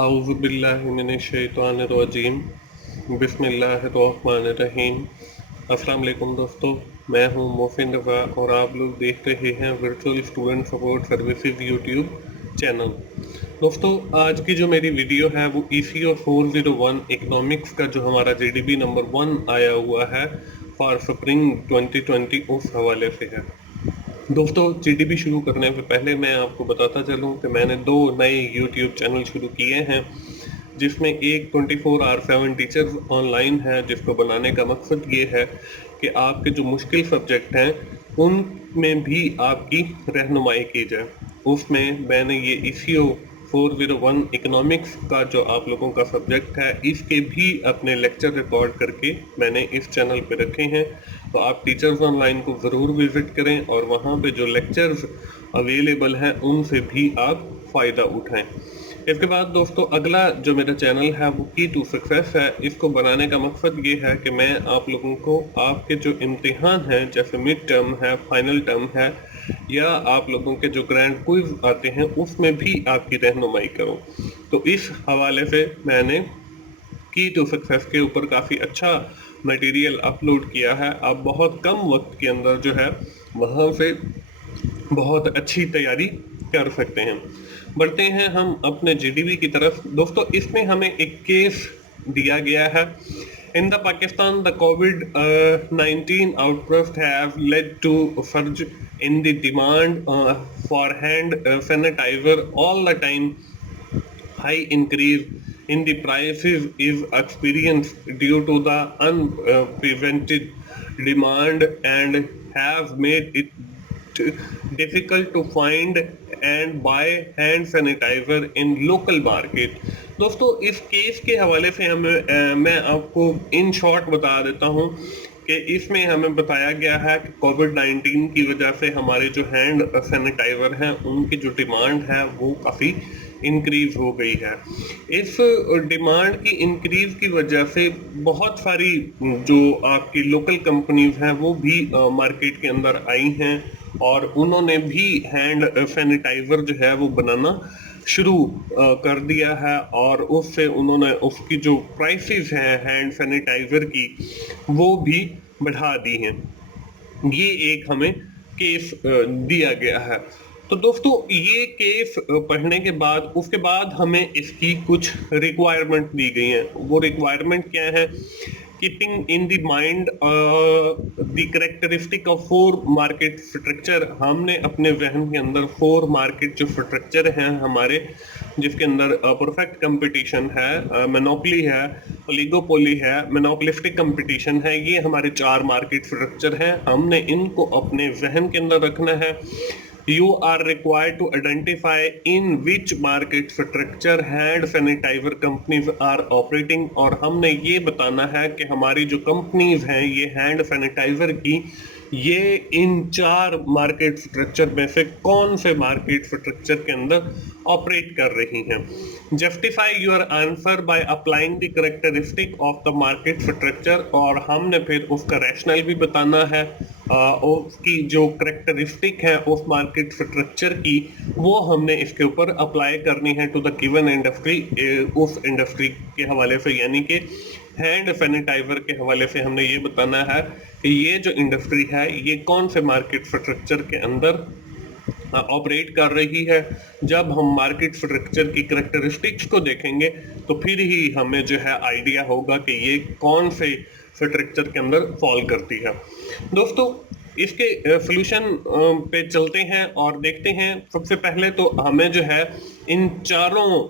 आऊज़ुबिल्लाहिमिनश्शैतानिर्रजीम बिस्मिल्लाहिर्रहमानिर्रहीम। अस्सलाम वालेकुम दोस्तों, मैं हूं मोहसिन रज़ा और आप लोग देख रहे हैं virtual student support services YouTube channel. दोस्तों, आज की जो मेरी वीडियो है वो ECO 401 इकोनॉमिक्स का जो हमारा GDP नंबर 1 आया हुआ है फॉर स्प्रिंग 2020 उस हवाले से है। दोस्तों, जीडीपी शुरू करने से पहले मैं आपको बताता चलूं कि मैंने 2 नए यूट्यूब चैनल शुरू किए हैं, जिसमें एक 24/7 टीचर्स ऑनलाइन है, जिसको बनाने का मकसद ये है कि आपके जो मुश्किल सब्जेक्ट हैं उनमें भी आपकी रहनुमाई की जाए। उसमें मैंने ये ECO 401 इकोनॉमिक्स का जो आप लोगों का सब्जेक्ट है, इसके भी अपने लेक्चर रिकॉर्ड करके मैंने इस चैनल पे रखे हैं। तो आप टीचर्स ऑनलाइन को ज़रूर विज़िट करें और वहाँ पे जो लेक्चर्स अवेलेबल हैं उनसे भी आप फ़ायदा उठाएं। इसके बाद दोस्तों, अगला जो मेरा चैनल है वो की टू सक्सेस है। इसको बनाने का मकसद ये है कि मैं आप लोगों को आपके जो इम्तिहान हैं, जैसे मिड टर्म है, फाइनल टर्म है, या आप लोगों के जो ग्रैंड क्विज आते हैं उसमें भी आपकी रहनुमाई करूं। तो इस हवाले से मैंने की टू सक्सेस के ऊपर काफ़ी अच्छा मटेरियल अपलोड किया है। आप बहुत कम वक्त के अंदर जो है वहाँ से बहुत अच्छी तैयारी कर सकते हैं। बढ़ते हैं हम अपने जीडीपी की तरफ। दोस्तों, इसमें हमें एक केस दिया गया है। In the Pakistan, the COVID-19 outburst have led to a surge in the demand for hand sanitizer. All the time, high increase in the prices is experienced due to the unprevented demand and have made it difficult to find and buy hand sanitizer in local market। दोस्तों, इस case के हवाले से मैं आपको in short बता देता हूँ कि इसमें हमें बताया गया है कि कोविड-19 की वजह से हमारे जो हैंड सैनिटाइज़र हैं उनकी जो डिमांड है वो काफ़ी इंक्रीज हो गई है। इस डिमांड की इंक्रीज की वजह से बहुत सारी जो आपकी लोकल कंपनीज हैं वो भी मार्केट के अंदर आई हैं और उन्होंने भी हैंड सैनिटाइज़र जो है वो बनाना शुरू कर दिया है और उससे उन्होंने उसकी जो प्राइसेस हैं हैंड सैनिटाइज़र की वो भी बढ़ा दी हैं। ये एक हमें केस दिया गया है। तो दोस्तों, ये केस पढ़ने के बाद उसके बाद हमें इसकी कुछ रिक्वायरमेंट दी गई हैं। वो रिक्वायरमेंट क्या है? Keeping in the mind the characteristic of 4 market structure. हमने अपने जहन के अंदर 4 मार्केट जो स्ट्रक्चर हैं हमारे, जिसके अंदर परफेक्ट कंपटीशन है, मोनोपोली है, ओलिगोपोली है, मोनोपोलिस्टिक कंपटीशन है, ये हमारे 4 मार्केट स्ट्रक्चर हैं। हमने इनको अपने जहन के अंदर रखना है। You are required to identify in which market structure hand sanitizer companies are operating। और हमने ये बताना है कि हमारी जो कंपनीज हैं ये हैंड सैनिटाइजर की, ये इन 4 मार्केट स्ट्रक्चर में से कौन से मार्केट स्ट्रक्चर के अंदर ऑपरेट कर रही हैं। Justify your answer by applying the characteristic of the market structure. और हमने फिर उसका रैशनल भी बताना है, उसकी जो करेक्टरिस्टिक है उस मार्केट स्ट्रक्चर की वो हमने इसके ऊपर अप्लाई करनी है टू द गिवन इंडस्ट्री। उस इंडस्ट्री के हवाले से, यानी कि हैंड सैनिटाइजर के हवाले से हमने ये बताना है कि ये जो इंडस्ट्री है ये कौन से मार्केट स्ट्रक्चर के अंदर ऑपरेट कर रही है। जब हम मार्केट स्ट्रक्चर की करेक्टरिस्टिक्स को देखेंगे तो फिर ही हमें जो है आइडिया होगा कि ये कौन से स्ट्रक्चर के अंदर फॉल करती है। दोस्तों, इसके सॉल्यूशन पे चलते हैं और देखते हैं। सबसे पहले तो हमें जो है इन चारों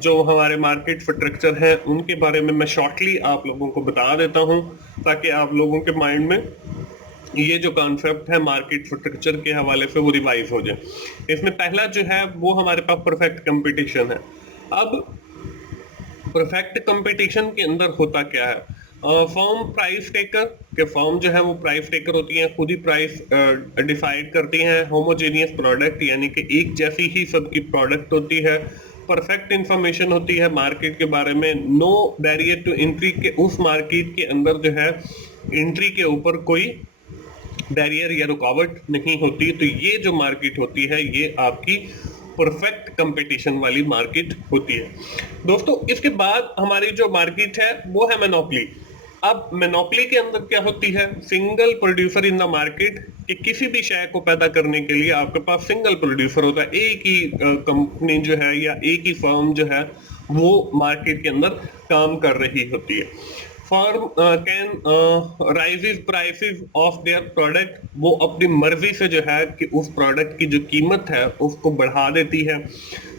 जो हमारे मार्केट स्ट्रक्चर हैं उनके बारे में मैं शॉर्टली आप लोगों को बता देता हूं, ताकि आप लोगों के माइंड में ये जो कॉन्सेप्ट है मार्केट स्ट्रक्चर के हवाले से वो रिवाइज हो जाए। इसमें पहला जो है वो हमारे पास परफेक्ट कंपटीशन है। अब परफेक्ट कंपटीशन के अंदर होता क्या है? फर्म प्राइस टेकर के फर्म जो है वो प्राइस टेकर होती हैं, खुद ही प्राइस डिसाइड करती हैं। होमोजेनियस प्रोडक्ट, यानी कि एक जैसी ही सबकी प्रोडक्ट होती है। परफेक्ट इंफॉर्मेशन होती है मार्केट के बारे में। नो बैरियर टू एंट्री, के उस मार्केट के अंदर जो है एंट्री के ऊपर कोई बैरियर या रुकावट नहीं होती। तो ये जो मार्केट होती है ये आपकी परफेक्ट कंपटीशन वाली मार्केट होती है। दोस्तों इसके बाद हमारी जो मार्केट है वो है मोनोपोली। अब मोनोपोली के अंदर क्या होती है, single producer in the market, कि किसी भी शेयर को पैदा करने के लिए आपके पास सिंगल प्रोड्यूसर होता है, एक ही कंपनी जो है या एक ही फर्म जो है वो मार्केट के अंदर काम कर रही होती है। Firm can rises prices of their product, वो अपनी मर्जी से जो है कि उस प्रोडक्ट की जो कीमत है उसको बढ़ा देती है।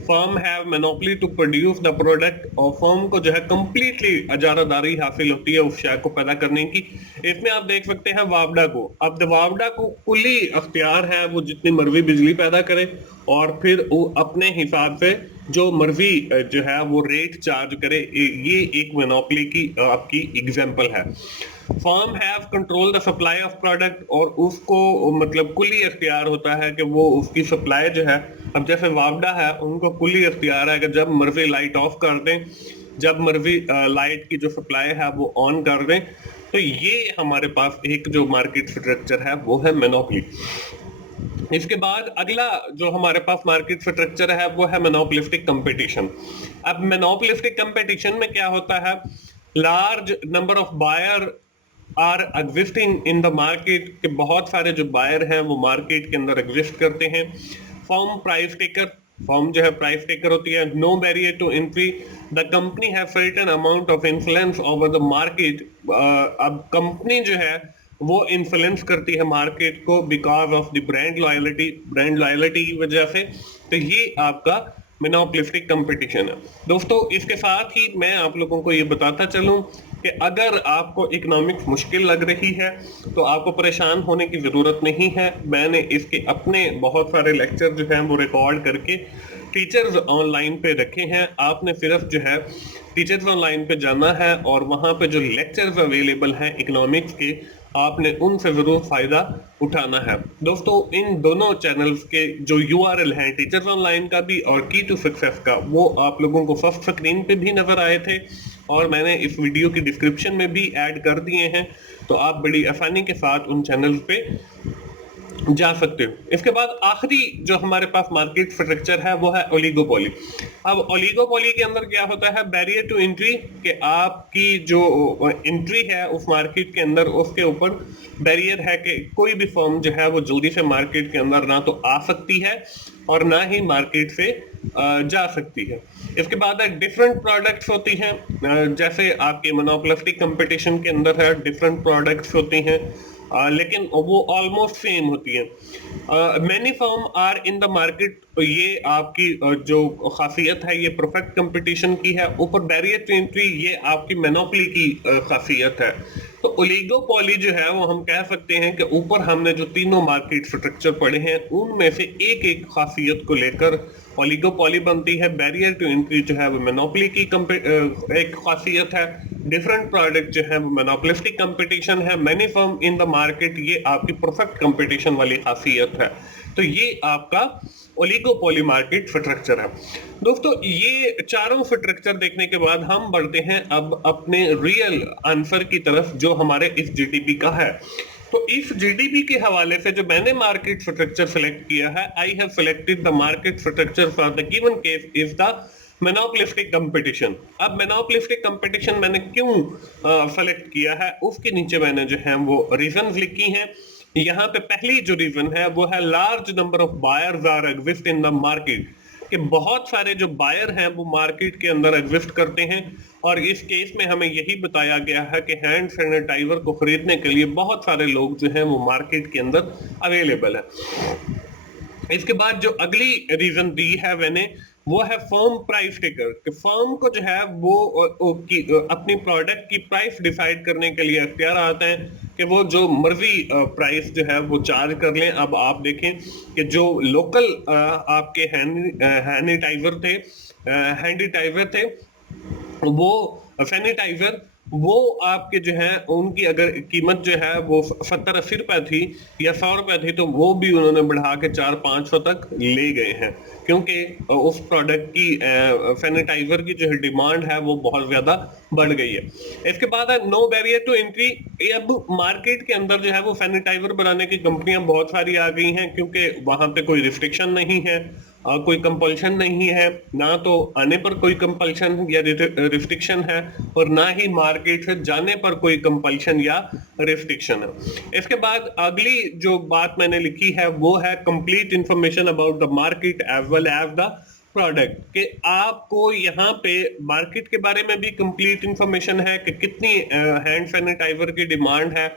Firm have monopoly to produce the product, और फर्म को जो है कंप्लीटली इजारादारी हासिल होती है उस शेयर को पैदा करने की। इसमें आप देख सकते हैं वावडा को, अब वावडा को कुली अख्तियार है वो जितनी मर्जी बिजली पैदा करे और फिर वो अपने हिसाब से जो मर्जी जो है वो रेट चार्ज करे। ये एक मोनोपोली की आपकी एग्जांपल है। Firm have control the supply of product, और उसको मतलब कुली अख्तियार होता है कि वो उसकी सप्लाई जो है, अब जैसे वावडा है उनको कुली अख्तियार है कि जब मर्जी लाइट ऑफ कर दें, जब मर्जी लाइट की जो सप्लाई है वो ऑन कर दें। तो ये हमारे पास एक जो मार्केट स्ट्रक्चर है वो है मोनोपोली। इसके बाद अगला जो हमारे पास मार्केट स्ट्रक्चर है वो है मोनोपोलिस्टिक कंपटीशन। अब मोनोपोलिस्टिक कंपटीशन में क्या होता है, large number of buyer are existing in the market, के बहुत सारे जो बायर हैं वो मार्केट के अंदर एग्जिस्ट करते हैं। फर्म प्राइस टेकर, फर्म जो है प्राइस टेकर होती है। No barrier to entry, the company have certain amount of influence over the market, अब कंपनी जो है वो इन्फ्लुएंस करती है मार्केट को because of the brand loyalty की वजह से। तो ये आपका मोनोपोलिस्टिक कंपटीशन है। दोस्तों इसके साथ ही मैं आप लोगों को ये बताता चलूं कि अगर आपको इकोनॉमिक्स मुश्किल लग रही है तो आपको परेशान होने की जरूरत नहीं है। मैंने इसके अपने बहुत सारे लेक्चर जो हैं वो रिकॉर्ड करके टीचर्स ऑनलाइन पे रखे हैं। आपने सिर्फ जो है टीचर्स ऑनलाइन पे जाना है और वहां पे जो लेक्चर्स अवेलेबल हैं इकोनॉमिक्स के, आपने उनसे जरूर फायदा उठाना है। दोस्तों इन दोनों चैनल्स के जो यूआरएल हैं, टीचर्स ऑनलाइन का भी और की टू सक्सेस का, वो आप लोगों को फर्स्ट स्क्रीन पे भी नजर आए थे और मैंने इस वीडियो की डिस्क्रिप्शन में भी ऐड कर दिए हैं, तो आप बड़ी आसानी के साथ उन चैनल्स पे जा सकते हो। इसके बाद आखिरी जो हमारे पास मार्केट स्ट्रक्चर है वो है ओलिगोपोली। अब ओलिगोपोली के अंदर क्या होता है, बैरियर टू एंट्री, कि आपकी जो एंट्री है उस मार्केट के अंदर उसके ऊपर बैरियर है कि कोई भी फर्म जो है वो जल्दी से मार्केट के अंदर ना तो आ सकती है और ना ही मार्केट से जा सकती है। इसके बाद डिफरेंट प्रोडक्ट्स होती हैं, जैसे आपके मोनोपोलिस्टिक कंपटीशन के अंदर है डिफरेंट प्रोडक्ट्स होती हैं, लेकिन वो ऑलमोस्ट सेम होती है। Many firm are in the market, ये आपकी जो खासियत है ये परफेक्ट कंपटीशन की है। ऊपर बैरियर टू एंट्री, ये आपकी मोनोपोली की खासियत है। तो ओलिगोपोली जो है वो हम कह सकते हैं कि ऊपर हमने जो तीनों मार्केट स्ट्रक्चर पढ़े हैं उनमें से एक एक खासियत को लेकर ओलिगोपोली बनती है। बैरियर टू एंट्री जो है वो मोनोपोली की एक खासियत है। डिफरेंट प्रोडक्ट जो है वो मोनोपोलिस्टिक कंपटीशन है। Many firm in the market, ये आपकी परफेक्ट कंपटीशन वाली खासियत है। तो ये आपका ओलिगोपोली मार्केट स्ट्रक्चर है। दोस्तों ये चारों स्ट्रक्चर देखने के बाद हम बढ़ते हैं अब अपने रियल आंसर की तरफ जो हमारे इस जीडीपी का है। तो इस जीडीपी के हवाले से जो मैंने मार्केट स्ट्रक्चर सेलेक्ट किया है, I have selected the market structure for the given case is the monopolistic competition. अब मोनोपोलिस्टिक कंपटीशन मैंने क्यों सेलेक्ट किया है, उसके नीचे मैंने जो है वो रीजंस लिखी हैं। यहाँ पे पहली जो रीजन है वो है large number of buyers are exist in the market, कि बहुत सारे जो बायर हैं वो मार्केट के अंदर एग्जिस्ट करते हैं। और इस केस में हमें यही बताया गया है कि हैंड सैनिटाइजर को खरीदने के लिए बहुत सारे लोग जो हैं वो मार्केट के अंदर अवेलेबल है। इसके बाद जो अगली रीजन दी है मैंने वो है फर्म प्राइस टेकर, कि फर्म को जो है वो अपनी प्रोडक्ट की प्राइस डिसाइड करने के लिए अख्तियार आता है कि वो जो मर्जी प्राइस जो है वो चार्ज कर लें। अब आप देखें कि जो लोकल आपके हैंडिटाइजर थे वो सैनिटाइजर, वो आपके जो है उनकी अगर कीमत जो है वो 70-80 रुपए थी या 100 रुपए थी, तो वो भी उन्होंने बढ़ा के 400-500 तक ले गए हैं, क्योंकि उस प्रोडक्ट की सैनिटाइजर की जो है डिमांड है वो बहुत ज्यादा बढ़ गई है। इसके बाद है नो बैरियर टू एंट्री। अब मार्केट के अंदर जो है वो सैनिटाइजर बनाने की कंपनियां बहुत सारी आ गई हैं, क्योंकि वहां पे कोई रिस्ट्रिक्शन नहीं है कोई कंपल्शन नहीं है, ना तो आने पर कोई कंपल्शन या रिस्ट्रिक्शन है, और ना ही मार्केट से जाने पर कोई कंपल्शन या रिस्ट्रिक्शन है। इसके बाद अगली जो बात मैंने लिखी है वो है complete information about the market as well as the product, कि आपको यहाँ पे मार्केट के बारे में भी कंप्लीट इंफॉर्मेशन है कि कितनी हैंड सैनिटाइजर की डिमांड है,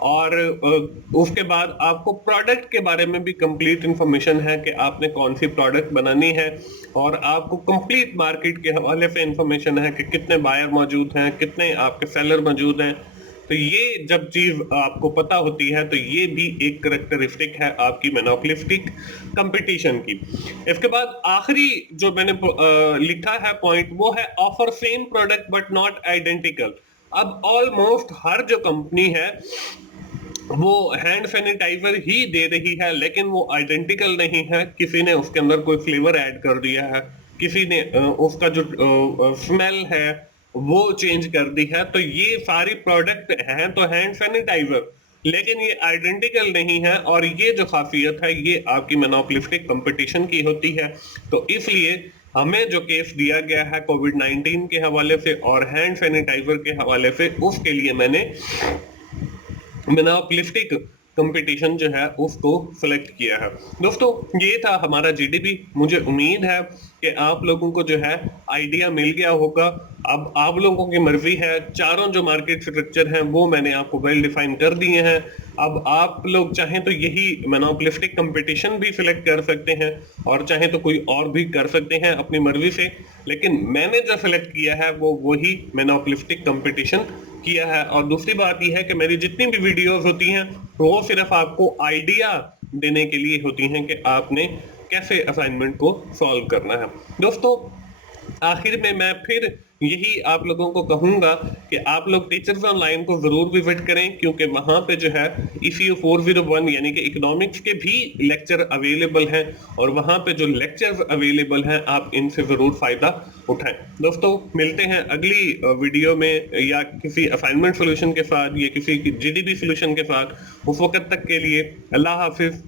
और उसके बाद आपको प्रोडक्ट के बारे में भी कंप्लीट इंफॉर्मेशन है कि आपने कौन सी प्रोडक्ट बनानी है, और आपको कंप्लीट मार्केट के हवाले से इंफॉर्मेशन है कि कितने बायर मौजूद हैं, कितने आपके सेलर मौजूद हैं। तो ये जब चीज आपको पता होती है तो ये भी एक करेक्टरिस्टिक है आपकी मोनोपोलिस्टिक कंपटीशन की। इसके बाद आखिरी जो मैंने लिखा है पॉइंट वो है offer same product but not identical. अब ऑलमोस्ट हर जो कंपनी है वो हैंड सैनिटाइजर ही दे रही है, लेकिन वो आइडेंटिकल नहीं है। किसी ने उसके अंदर कोई फ्लेवर ऐड कर दिया है, किसी ने उसका जो स्मेल है वो चेंज कर दी है। तो ये सारी प्रोडक्ट हैं तो हैंड सैनिटाइजर, लेकिन ये आइडेंटिकल नहीं है, और ये जो खासियत है ये आपकी मोनोपोलिस्टिक कंपटीशन की होती है। तो इसलिए हमें जो केस दिया गया है कोविड-19 के हवाले से और हैंड सैनिटाइजर के हवाले से, उसके लिए मैंने मोनोपोलिस्टिक कंपटीशन जो है उसको सेलेक्ट किया है। दोस्तों ये था हमारा जीडीपी। मुझे उम्मीद है कि आप लोगों को जो है आइडिया मिल गया होगा। अब आप लोगों की मर्जी है, चारों जो मार्केट स्ट्रक्चर हैं वो मैंने आपको वेल डिफाइन कर दिए हैं। अब आप लोग चाहें तो यही मोनोपोलिस्टिक कंपटीशन भी सिलेक्ट कर सकते हैं, और चाहे तो कोई और भी कर सकते हैं अपनी मर्जी से, लेकिन मैंने जो सिलेक्ट किया है वो वही मोनोपोलिस्टिक कंपटीशन किया है। और दूसरी बात यह है कि मेरी जितनी भी वीडियोस होती हैं वो सिर्फ आपको आइडिया देने के लिए होती हैं कि आपने कैसे असाइनमेंट को सॉल्व करना है। दोस्तों आखिर में मैं फिर यही आप लोगों को कहूंगा कि आप लोग टीचर्स ऑनलाइन को जरूर विजिट करें, क्योंकि वहां पे जो है ECU 401 यानी कि इकोनॉमिक्स के भी लेक्चर अवेलेबल हैं, और वहां पे जो लेक्चर्स अवेलेबल हैं आप इनसे जरूर फायदा उठाएं। दोस्तों मिलते हैं अगली वीडियो में, या किसी असाइनमेंट सोल्यूशन के साथ, या किसी जीडीपी सोल्यूशन के साथ। उस वक्त तक के लिए अल्लाह हाफिज।